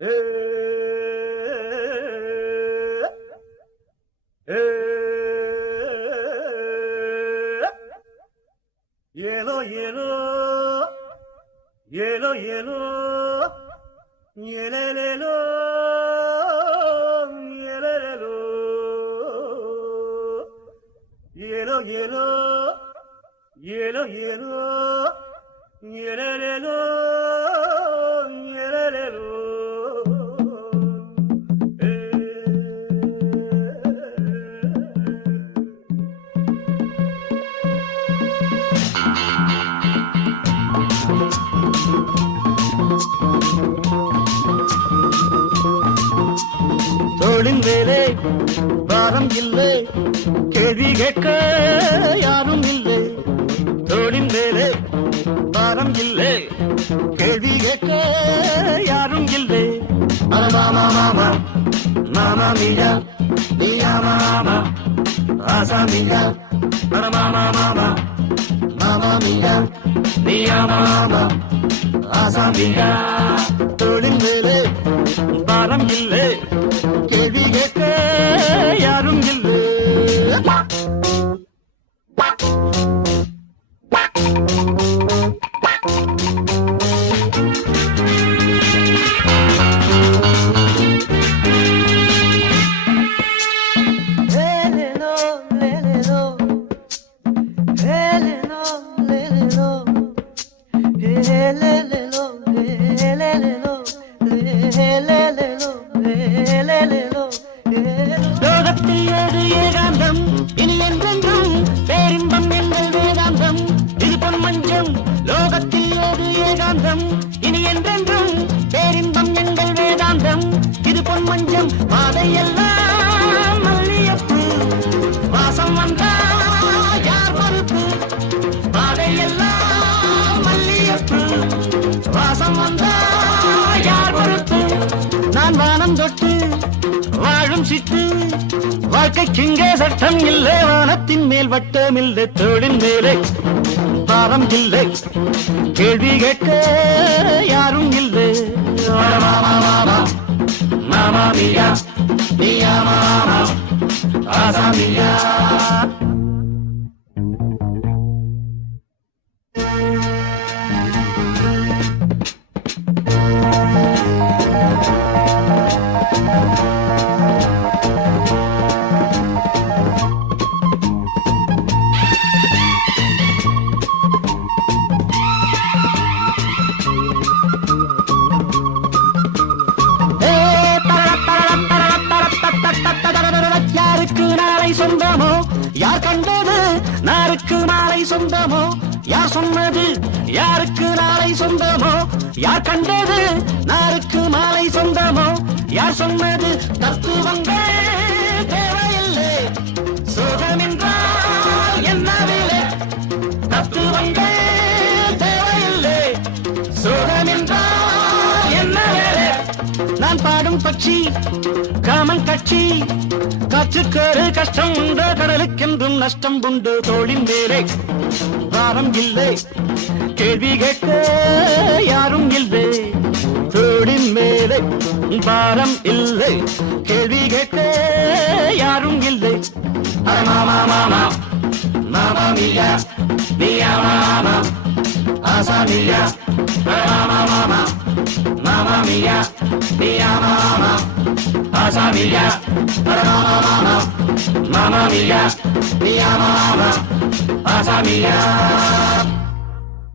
ஏலோ ஏலோ ஏலோ ஏலோ ஏலேலேலோ ஏலேலேலோ ஏலோ ஏலோ ஏலோ ஏலோ ஏலேலேலோ ஏலேலேலோ தோளின் வேலை பாரம் இல்லை, கேள்வி கேட்க யாரும் இல்லை. தோளின் வேலை பாரம் இல்லை, கேள்வி கேட்க யாரும் இல்லை. மாமா மாமா மாமா மீரா மீரா மாமா ஆசா மீரா மாமா மாமா மாமா மீரா மீரா மாமா ஆசா மீரா. தோளின் வேலை பாரம் இல்லை, கேள்வி கேட்க யாரும் இல்லை. லோகத்தில் ஏது ஏகாந்தம், இனி என்றென்றும் பேரின்பம் எங்கள் வேதாந்தம். இது பொன் மஞ்சம். லோகத்தில் ஏது ஏகாந்தம், இனி என்றென்றும் பேரின்பம் எங்கள் வேதாந்தம். இது பொன் மஞ்சம். பாதையெல்லாம் மல்லியப்பு வாசம் வந்தா யார் மறுப்பு? பாதையெல்லாம் மல்லியப்பு வாசம் வந்தா யார் மறுப்பு? நான் வானம் தொட்டு வாழும் சிட்டு, வாழ்க்கைக்கிங்கே சட்டம் இல்லை, வானத்தின் மேல் வட்டம் இல்லை. தோளின் மேலே பாரம் இல்லை, கேள்வி கேட்க யாரும் இல்லை. மாமா மாமா மாமா மியா மியா மாமா ஆசா மியா. யாருக்கு நாளை சொந்தமோ, யார் கண்டது நாருக்கு நாளை சொந்தமோ, யார் சொன்னது யாருக்கு நாளை சொந்தமோ, யார் கண்டது நாருக்கு மாலை சொந்தமோ, யார் சொன்னது தத்துவங்கள் தேவையில்லை, சுகம் என்றால் என்னவில்லை. தத்துவங்கள் தேவையில்லை, சுகம் என்றால் என்ன வேலை? நான் பாடும் பட்சி காமன் கட்சி, காற்றுக்கேறு கஷ்டம் உண்டு, கடலுக்கென்றும் நஷ்டம் உண்டு. தோளின் மேலே பாரம் இல்லை, கேள்வி கேட்க யாரும் இல்லை. தோளின் மேலே பாரம் இல்லை, கேள்வி கேட்க யாரும் இல்லை. மாமா மாமா மாமா மியா மியா மாமா ஆசா மியா மாமா மாமா மாமா மியா மியா மாமா ஆசா மியா மாமா மாமா மாமா மியா மியா மாமா ஆசா மியா.